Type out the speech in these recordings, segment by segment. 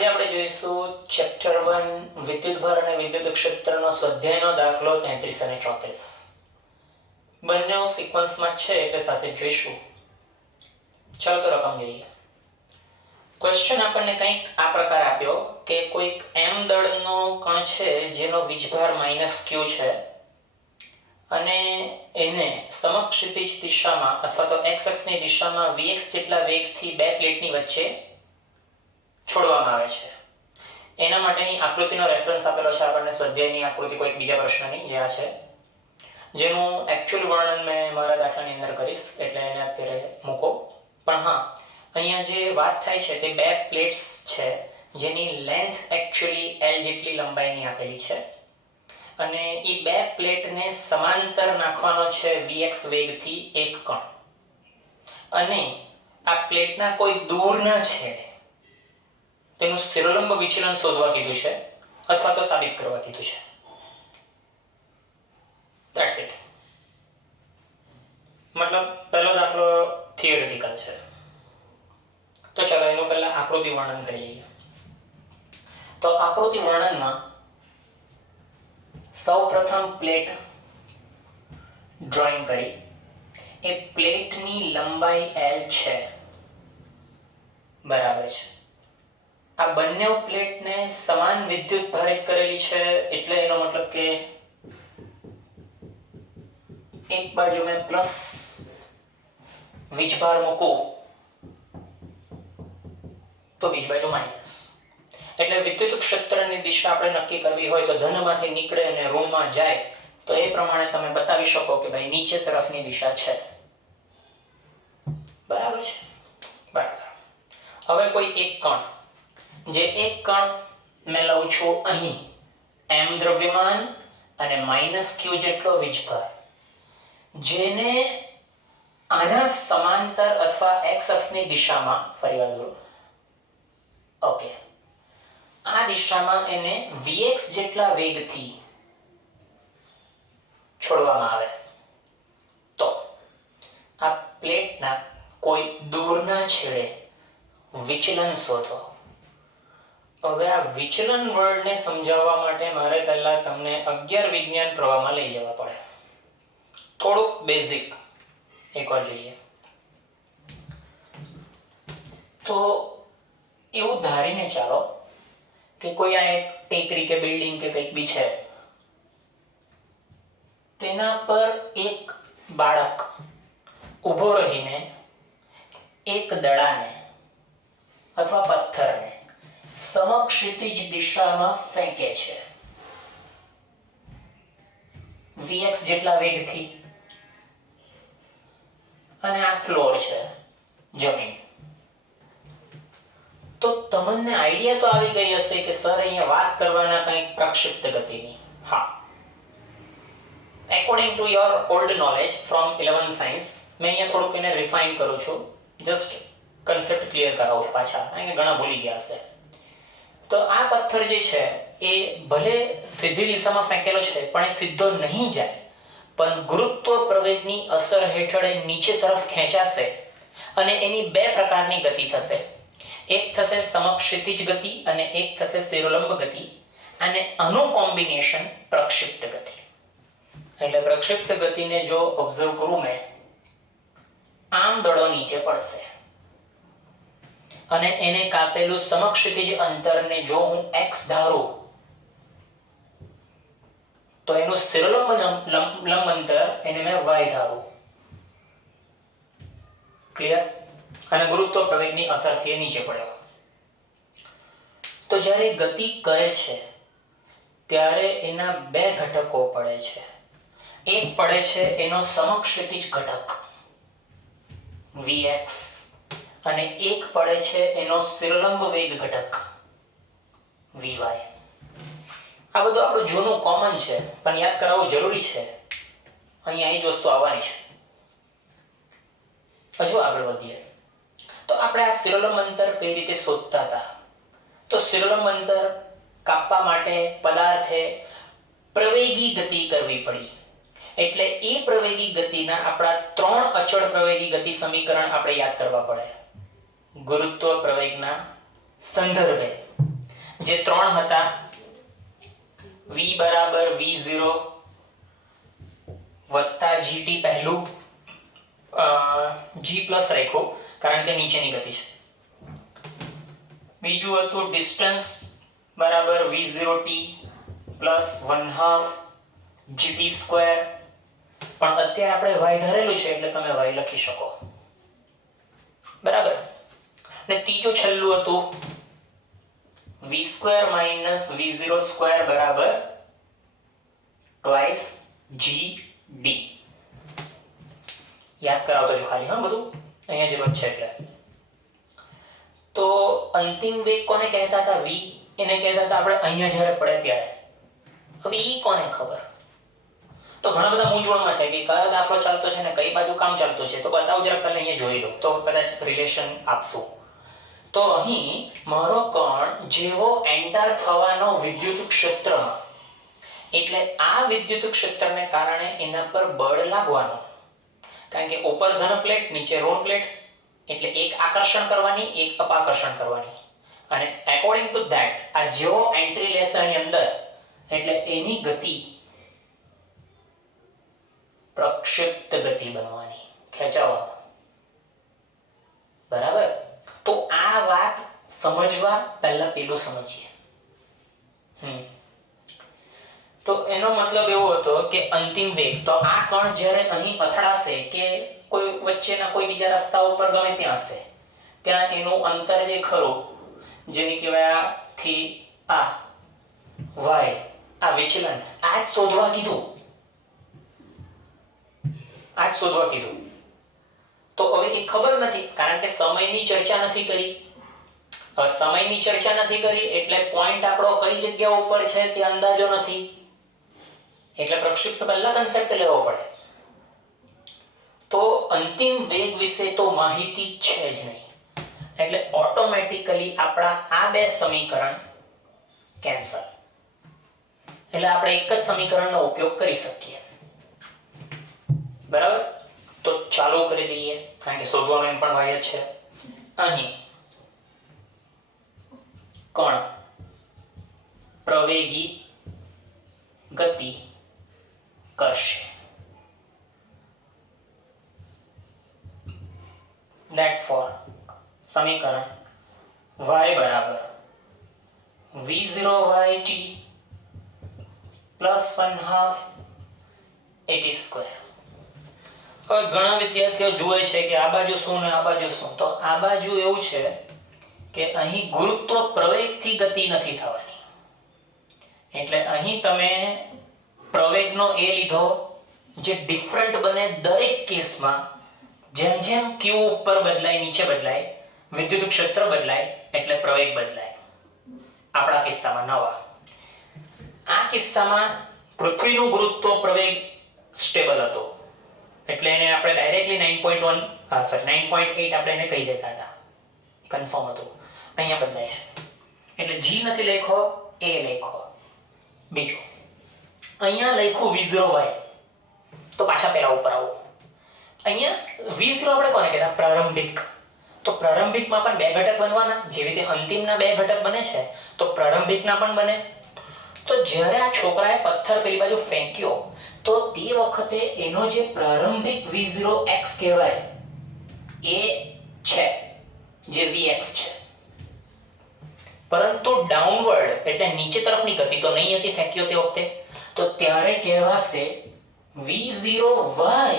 આજે આપણે જોઈશું ચેપ્ટર 1 વિદ્યુતભાર અને વિદ્યુત ક્ષેત્રનો સ્વાધ્યાયનો દાખલો 33 અને 34. બંને સિક્વન્સમાં છે એટલે સાથે જોઈશું. ચાલો તો રકમ જોઈએ. ક્વેશ્ચન આપણને કંઈક આ પ્રકાર આપ્યો કે કોઈક m દળનો કણ છે જેનો વીજભાર -q છે અને એને સમક્ષિતિજ દિશામાં અથવા તો x અક્ષની દિશામાં vx જેટલા વેગથી બે પ્લેટની વચ્ચે છોડવામાં આવે છે. એના માટેની આકૃતિનો રેફરન્સ આપેલો છે આપણને સ્વાધ્યાયની આકૃતિ કોઈક બીજા પ્રશ્નની જે આ છે, જેનું એક્ચ્યુઅલ વર્ણન મેં મારા દાખલાની અંદર કરીશ એટલે એને અત્યારે મૂકો. પણ હા, અહીંયા જે વાત થાય છે તે બે પ્લેટ્સ છે જેની લેન્થ એકચ્યુઅલી L જેટલી લંબાઈની આપેલી છે અને એ બે પ્લેટને સમાંતર નાખવાનો છે vx વેગથી એક કણ અને આ પ્લેટના કોઈ દૂરના છે તેનું શિરોલંબ વિચલન શોધવા કીધું છે અથવા તો સાબિત કરવા કીધું છે. That's it. મતલબ પહેલો દાખલો થિયરિટિકલ છે. તો ચાલો એનું પહેલા આકૃતિ વર્ણન કરી લઈએ. તો આકૃતિ વર્ણનમાં સૌપ્રથમ પ્લેટ ડ્રોઈંગ કરી. એ પ્લેટની લંબાઈ L છે, બરાબર છે. આ બંને પ્લેટને સમાન વિદ્યુત ભારિત કરેલી છે એટલે એનો મતલબ કે એક બાજુ મેં પ્લસ વીજભાર મૂકું તો બીજી બાજુ માઇનસ. એટલે વિદ્યુત ક્ષેત્રની દિશા આપણે નક્કી કરવી હોય તો ધનમાંથી નીકળે અને ઋણમાં જાય તો એ પ્રમાણે તમે બતાવી શકો કે ભાઈ નીચે તરફની દિશા છે. બરાબર છે? બરાબર. હવે કોઈ એક કણ, જે એક કણ મેં લઉં છું અહીં m દ્રવ્યમાન અને -q જેટલો વીજભાર, જેને આના સમાંતર અથવા x અક્ષની દિશામાં ફરીવાર દોરો. ઓકે, આ દિશામાં એને vx જેટલા વેગથી છોડવામાં આવે તો આ પ્લેટના કોઈ દૂરના છેડે વિચલન શોધો. હવે આ વિચલન વર્ડને સમજાવવા માટે મારે પહેલા તમને 11 વિજ્ઞાન પ્રવાહમાં લઈ જવા પડે. થોડુંક બેઝિક એકવાર જોઈએ. તો એવું ધારીને ચાલો કે કોઈ આ એક ટેકરી કે બિલ્ડિંગ કે કંઈક બી છે, તેના પર એક બાળક ઊભો રહીને એક દડાને અથવા પથ્થરને સમક્ષિતિજ દિશામાં ફેંકે છે vx જેટલા વેગથી, અને આ ફ્લોર છે, જમીન. તો તમને આઈડિયા તો આવી ગઈ હશે કે સર અહીંયા વાત કરવાના કંઈક પ્રક્ષિપ્ત ગતિની. હા, according to your old knowledge from 11th science મેં અહીંયા થોડુંક એને રિફાઇન કરું છું, જસ્ટ કન્સેપ્ટ ક્લિયર કરાવું છું પાછા, કારણ કે ઘણા ભૂલી ગયા હશે. તો આ પથ્થર જે છે એ ભલે સીધી દિશામાં ફેંકેલો છે પણ એ સીધો નહીં જાય, પણ ગુરુત્વ પ્રવેગની અસર હેઠળ એ નીચે તરફ ખેંચાશે અને એની બે પ્રકારની ગતિ થશે. એક થશે સમક્ષિતિજ ગતિ અને એક થશે શિરોલંબ ગતિ, અને આનું કોમ્બિનેશન પ્રક્ષિપ્ત ગતિ. એટલે પ્રક્ષિપ્ત ગતિને જો ઓબ્ઝર્વ કરું મેં, આમ દડો નીચે પડશે અને એને કાપેલું સમક્ષિતિજ અંતરને જો હું x ધારું તો એનું શિરોલંબ લંબ અંતર એને મેં y ધારું. ક્લિયર? અને ગુરુત્વ પ્રવેગની અસરથી એ નીચે પડ્યો. તો જ્યારે ગતિ કરે છે ત્યારે એના બે ઘટકો પડે છે. એક પડે છે એનો સમક્ષિતિજ ઘટક vx અને એક પડે છે એનો શિરોલંબ વેગ ઘટક vy. આ બધું આપણું જૂનું કોમન છે પણ યાદ કરાવવું જરૂરી છે. અહીંયા એ જ વસ્તુ આવવાની છે. હજુ આગળ વધીએ તો આપણે આ શિરોલંબ અંતર કઈ રીતે શોધતા હતા? તો શિરોલંબ અંતર કાપવા માટે પદાર્થે પ્રવેગી ગતિ કરવી પડી. એટલે એ પ્રવેગી ગતિના આપણા 3 અચળ પ્રવેગી ગતિ સમીકરણ આપણે યાદ કરવા પડે. ગુરુત્વ પ્રવેગના સંદર્ભે જે 3 હતા v બરાબર v0 વત્તા gt પહેલું g પ્લસ રાખ્યો કારણ કે નીચેની ગતિ છે. બીજું હતું ડિસ્ટન્સ બરાબર v0t પ્લસ 1/2 gt સ્ક્વેર, પણ અત્યારે આપણે y ધરેલું છે એટલે તમે y લખી શકો. બરાબર. ને ત્રીજું છેલ્લું હતું v square minus v0 square બરાબર ટ્વાઇસ gd. યાદ કરાવતો જો ખાલી, હા, બધું અહીંયા જ રોજ છે એટલે. તો અંતિમ વેગ કોને કહેતા હતા? v. એને કહેતા હતા આપણે અહીંયા જ્યારે પડે ત્યારે. હવે ઈ કોને ખબર? તો ઘણા બધા મૂંઝવણમાં છે કે કયો દાખલો ચાલતો છે ને કઈ બાજુ કામ ચાલતું છે. તો બતાવું જરા પહેલા અહીંયા જોઈ લો તો કદાચ રિલેશન આપશું. તો અહીં મારો કણ જેવો એન્ટર થવાનો વિદ્યુત ક્ષેત્રમાં, એટલે આ વિદ્યુત ક્ષેત્રને કારણે એના પર બળ લાગવાનું. કારણ કે ઉપર ધન પ્લેટ, નીચે ઋણ પ્લેટ, એટલે એક આકર્ષણ કરવાની, એક અપાકર્ષણ કરવાની. અને એકોર્ડિંગ ટુ ધેટ આ જેવો એન્ટ્રી લેશે આની અંદર, એટલે એની ગતિ પ્રક્ષિપ્ત ગતિ બનવાની, ખેંચાવાની. બરાબર. તો આ વાત સમજવા પહેલા પેલું સમજીએ. તો એનો મતલબ એવો હતો કે અંતિમ વેગ, તો આ કણ જ્યારે અહીં અથડાશે કે કોઈ વચ્ચેના કોઈ બીજા રસ્તા ઉપર ગમે ત્યાં હશે, ત્યાં એનું અંતર જે ખરું, જેને કહેવાય આ થી આ y, આ વિચલન, આ જ શોધવા કીધું. તો હવે એ ખબર નથી કારણ કે સમયની ચર્ચા નથી કરી. સમયની ચર્ચા નથી કરી એટલે પોઈન્ટ આપણો કઈ જગ્યા ઉપર છે તે અંદાજો નથી, એટલે પ્રક્ષિપ્ત પહેલા કન્સેપ્ટ લેવો પડે. તો અંતિમ વેગ વિશે તો માહિતી છે જ નહીં, એટલે ઓટોમેટિકલી આપણા આ બે સમીકરણ કેન્સલ. એટલે આપણે એક જ સમીકરણનો ઉપયોગ કરી શકીએ. બરાબર. તો ચાલુ કરી દઈએ કારણ કે શોધવાનું એમ પણ વાય છે. અહીં કણ પ્રવેગી ગતિ કરશે. that for સમીકરણ y બરાબર v0yt પ્લસ 1/2 at સ્ક્વેર. હવે ઘણા વિદ્યાર્થીઓ જુએ છે કે આ બાજુ શું ને આ બાજુ શું. તો આ બાજુ એવું છે કે અહીં ગુરુત્વ પ્રવેગથી ગતિ નથી થવાની, એટલે અહીં તમે પ્રવેગનો એ લીધો જે ડિફરન્ટ બને દરેક કેસમાં. જેમ જેમ q ઉપર બદલાય, નીચે બદલાય, વિદ્યુત ક્ષેત્ર બદલાય એટલે પ્રવેગ બદલાય. આપણા કિસ્સામાં નવા, આ કિસ્સામાં પૃથ્વીનું ગુરુત્વ પ્રવેગ સ્ટેબલ હતો એટલે એને આપણે ડાયરેક્ટલી 9.8 આપણે એને કહી દેતા હતા, કન્ફર્મ હતું. અહીંયા બદલાય છે એટલે g નથી લખ્યો, a લખ્યો. બીજું અહીંયા લખ્યું v0y, તો પાછા પેલા ઉપર આવો. અહીંયા v0 આપણે કોને કહેતા? પ્રારંભિક. તો પ્રારંભિકમાં પણ બે ઘટક બનવાના, જેવી રીતે અંતિમના બે ઘટક બને છે તો પ્રારંભિકના પણ બને. તો જ્યારે આ છોકરાએ પથ્થર પેલી બાજુ ફેંક્યો તો તે વખતે એનો જે પ્રારંભિક v0x કહેવાય એ છે, જે vx છે. પરંતુ ડાઉનવર્ડ એટલે નીચે તરફની ગતિ તો નહીં હતી ફેંક્યો તે વખતે, તો ત્યારે કહેવાશે v0y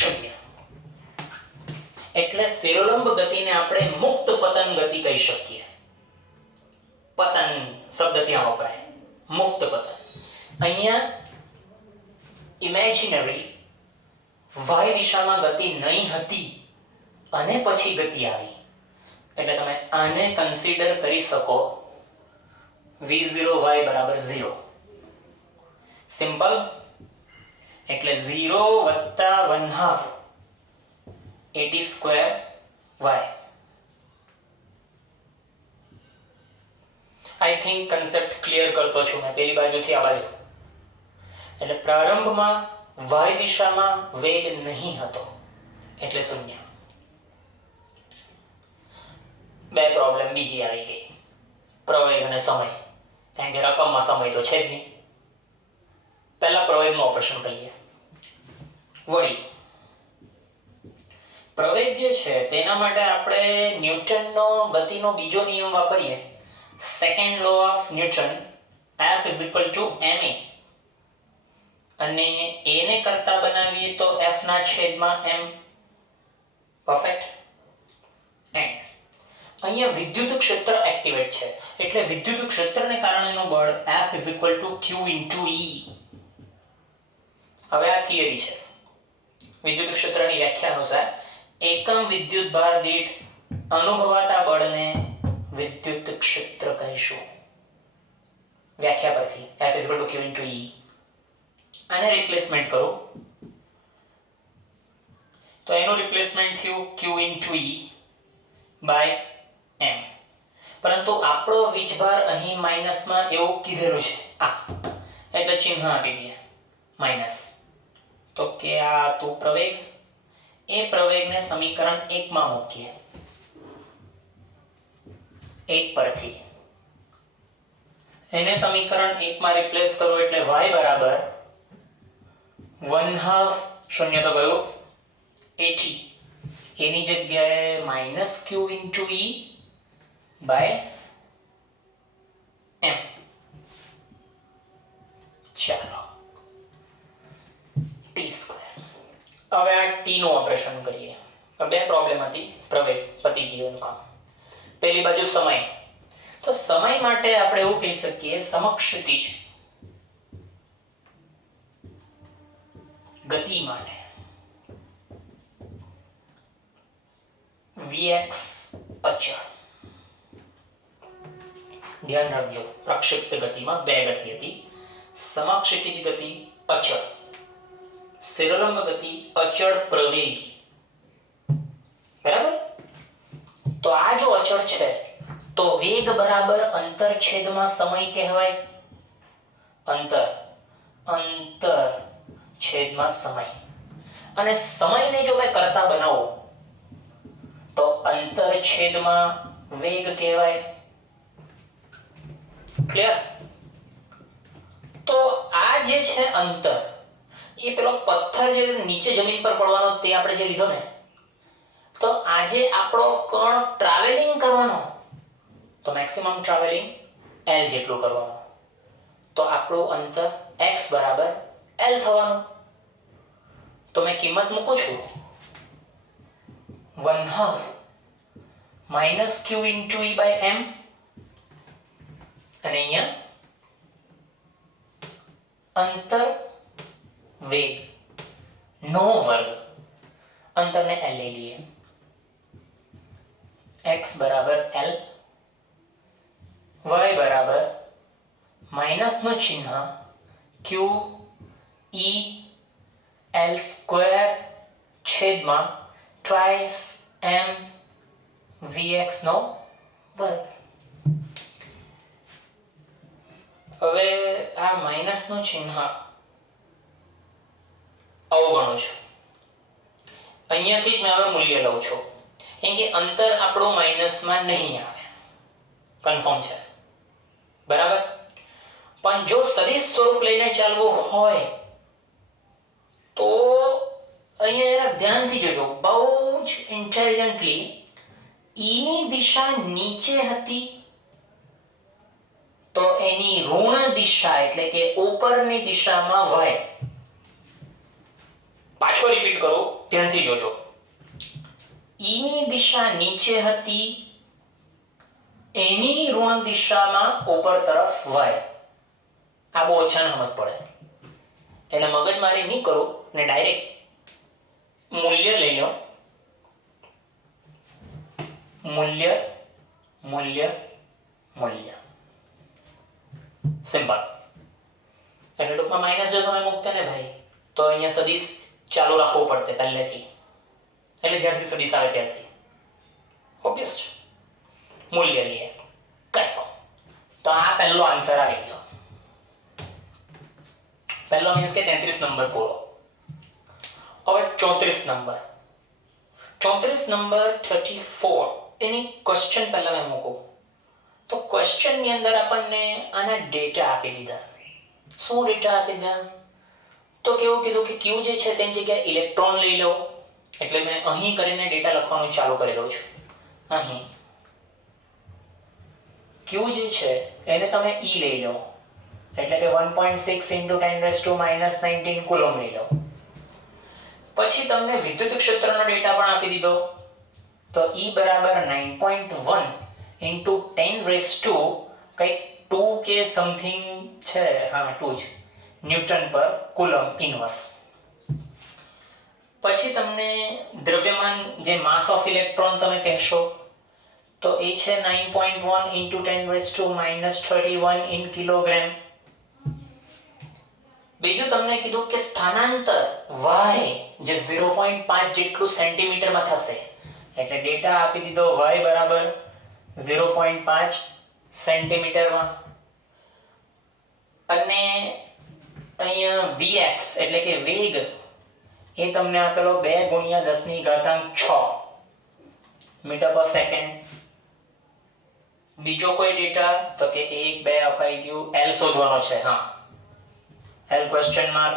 શૂન્ય. એટલે શિરોલંબ ગતિને આપણે મુક્ત પતન ગતિ કહી શકીએ. પતન શબ્દ ત્યાં વપરાય, મુક્ત પતન. અહીંયા ઇમેજિનરી y દિશામાં ગતિ નહીં હતી અને પછી ગતિ આવી, એટલે તમે આને કન્સિડર કરી શકો v0y બરાબર 0. સિમ્પલ. એટલે 0 વત્તા 1/2 at square y. I think concept clear કરતો છું મેં પેલી બાજુથી આ બાજુ. એટલે પ્રારંભમાં y દિશામાં વેગ નહીં હતો એટલે શૂન્ય. બે પ્રોબ્લેમ બીજી આવી ગઈ. પ્રવેગ અને સમય, કારણ કે રકમમાં સમય તો છે જ નહીં. પહેલા પ્રવેગનું ઓપરેશન કરીએ. વળી પ્રવેગ જે છે તેના માટે આપણે ન્યૂટનનો ગતિનો બીજો નિયમ વાપરીએ, second law of Newton, F = ma, અને a ને કરતા બનાવીએ તો F ના છેદમાં m. પરફેક્ટ. એન્ડ અહીંયા વિદ્યુત ક્ષેત્ર એક્ટિવેટ છે, એટલે વિદ્યુત ક્ષેત્રને કારણેનું બળ F = q × E. હવે આ થિયરી છે. વિદ્યુત ક્ષેત્રની વ્યાખ્યા અનુસાર એકમ વિદ્યુત ભાર દીઠ અનુભવાતા બળને વિદ્યુત ક્ષેત્ર કહીશું. વ્યાખ્યા પરથી F = q × E. આને રિપ્લેસમેન્ટ કરો તો એનું રિપ્લેસમેન્ટ થયું q × E / m. પરંતુ આપણો વીજભાર અહીં માઈનસમાં એવું કીધેલું છે, એટલે ચિહ્ન આપી દઈએ માઈનસ. તો કે આ તું પ્રવેગ, એ પ્રવેગને સમીકરણ 1 માં મૂકીએ. 1 પરથી એને સમીકરણ 1 માં રિપ્લેસ કરો એટલે y બરાબર 1/2, શૂન્ય તો ગયો, 80, એની જગ્યાએ -q × E / m. ચાલો t². હવે આ t નું ઓપરેશન કરીએ. બે પ્રોબ્લેમ હતી, પ્રવેગ પતી ગયું કામ. પહેલી બાજુ સમય, તો સમય માટે આપણે એવું કહી શકીએ સમક્ષિતિજ ગતિ માટે vx અચળ. ધ્યાન રાખજો, પ્રક્ષિપ્ત ગતિમાં બે ગતિ હતી, સમક્ષિતિજ ગતિ અચળ, સિરલંબ ગતિ અચળ પ્રવેગી. બરાબર? તો આ જો અચળ છે તો વેગ બરાબર અંતર છેદમાં સમય કહેવાય. અંતર છેદમાં સમય, અને સમયને જો મેં કરતા બનાવું તો અંતર છેદમાં વેગ કહેવાય. ક્લિયર? તો આ જે છે અંતર, એ પેલો પથ્થર જે નીચે જમીન પર પડવાનો તે આપણે જે લીધો ને, તો આજે આપણો કણ ટ્રાવેલિંગ કરવાનો, તો મેક્સિમમ ટ્રાવેલિંગ l જેટલું કરવાનું, તો આપણું અંતર x બરાબર l થવાનું. તો મેં કિંમત મૂકું છું 1/2 - q × E / m, અને અહીંયા અંતર વેગ નો વર્ગ, અંતરને l લઈ લઈએ, x બરાબર l, y બરાબર માઈનસ નું ચિહ્ન q e l² છેદમાં ટ્વાઇસ m vx નો વર્ગ. હવે આ માઈનસ નું ચિહ્ન અવગણું છું, અહીંયાથી જ મેં હવે મૂલ્ય લઉં છું, કેમ કે અંતર આપણું માઈનસમાં નહીં આવે. કન્ફર્મ છે? બરાબર? પણ જો સદિશ સ્વરૂપ લઈને ચાલવું હોય તો અહીંયા એના ધ્યાનથી જોજો, બહુ જ ઇન્ટેલિજન્ટલી. ઈ ની દિશા નીચે હતી તો એની ઋણ દિશા એટલે કે ઉપરની દિશામાં y. પાછો રિપીટ કરું, ધ્યાનથી જોજો. ઈ ની દિશા નીચે હતી, એની ઋણ દિશામાં ઉપર તરફ y. આ બહુ ઓછા સમજ પડે, એટલે મગજમારી નહીં કરો ને ડાયરેક્ટ મૂલ્ય લઈ લો. મૂલ્ય મૂલ્ય મૂલ્ય, સિમ્પલ. એટલે ટૂંકમાં માઇનસ જો તમે મૂકતા ને ભાઈ, તો અહીંયા સદિશ ચાલુ રાખવું પડતે પહેલેથી, એટલે જ્યારથી સદિશ આવે ત્યારથી. ઓબ્વિયસ છે. મૂલ્ય લઈએ, કન્ફર્મ. તો આ પહેલો આન્સર આવી ગયો. પહેલો મીન્સ કે 33 નંબર પૂરો. હવે 34 નંબર. 34 નંબર 34, એની ક્વેશ્ચન પહેલા મેં મૂકું. તો ક્વેશ્ચનની અંદર આપણને આના ડેટા આપી દીધા. શું ડેટા આપી દીધા? તો કેવું કીધું કે ક્યુ જે છે તેની જગ્યાએ ઇલેક્ટ્રોન લઈ લો. એટલે મેં અહીં કરીને ડેટા લખવાનું ચાલુ કરી દઉં છું. અહીં ક્યુ જે છે એને તમે ઈ લઈ લો, એટલે કે 1.6 × 10⁻⁻19 કુલમ લઈ લો. પછી તમને વિદ્યુત ક્ષેત્રનો ડેટા પણ આપી દીધો. તો E બરાબર 9.1 × 10⁻² કંઈક 2 કે સમથિંગ છે, હા 2 જ ન્યૂટન પર કુલમ ઇનવર્સ. પછી તમને દ્રવ્યમાન જે માસ ઓફ ઇલેક્ટ્રોન તમે કહેશો તો એ છે 9.1 × 10⁻31 ઇન કિલોગ્રામ. બીજું તમને કીધું કે સ્થાનાંતર y જે 0.5 જેટલું સેન્ટીમીટરમાં થશે, એટલે ડેટા આપી દીધો y બરાબર 0.5 સેન્ટીમીટરમાં. અને અહીંયા vx એટલે કે વેગ એ તમને આપેલો 2 × 10⁻6 મીટર પર સેકન્ડ. બીજો કોઈ ડેટા તો કે 1 2 અપાઈ ગયું. l શોધવાનો છે, હા l ક્વેશ્ચન માર્ક.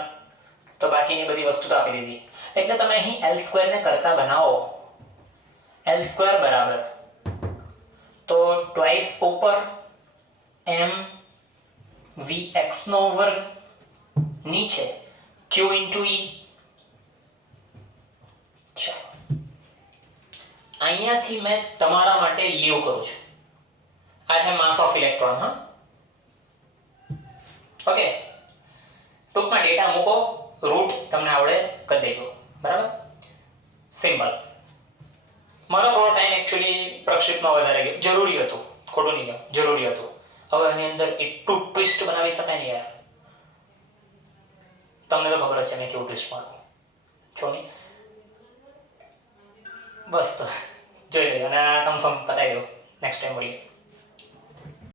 તો બાકીની બધી વસ્તુ તો આપી દીધી. એટલે તમે અહીં l² ને કરતા બનાવો. l² બરાબર તો ટ્વાઇસ ઉપર m vx નો વર્ગ નીચે q × e. ચાલો અહીંયાથી મેં તમારા માટે લીવ કરું છું. આ છે માસ ઓફ ઇલેક્ટ્રોન. હા ઓકે, ટૂંકમાં ડેટા મૂકો, રૂટ તમને આવડે કરી દેજો. બરાબર, સિમ્પલ. મારો થોડો ટાઈમ એકચ્યુઅલી પ્રક્ષેપમાં વધારે ગયો. જરૂરી હતું, ખોટું નહીં, જરૂરી હતું. હવે આની અંદર એટલું ટ્વિસ્ટ બનાવી શકાય ને યાર. તમને તો ખબર જ છે મેં કેવું ટ્વિસ્ટ મારું છો નહીં. બસ તો જોઈ લઈએ અને કન્ફર્મ પતાવી દો. નેક્સ્ટ ટાઈમ મળીએ.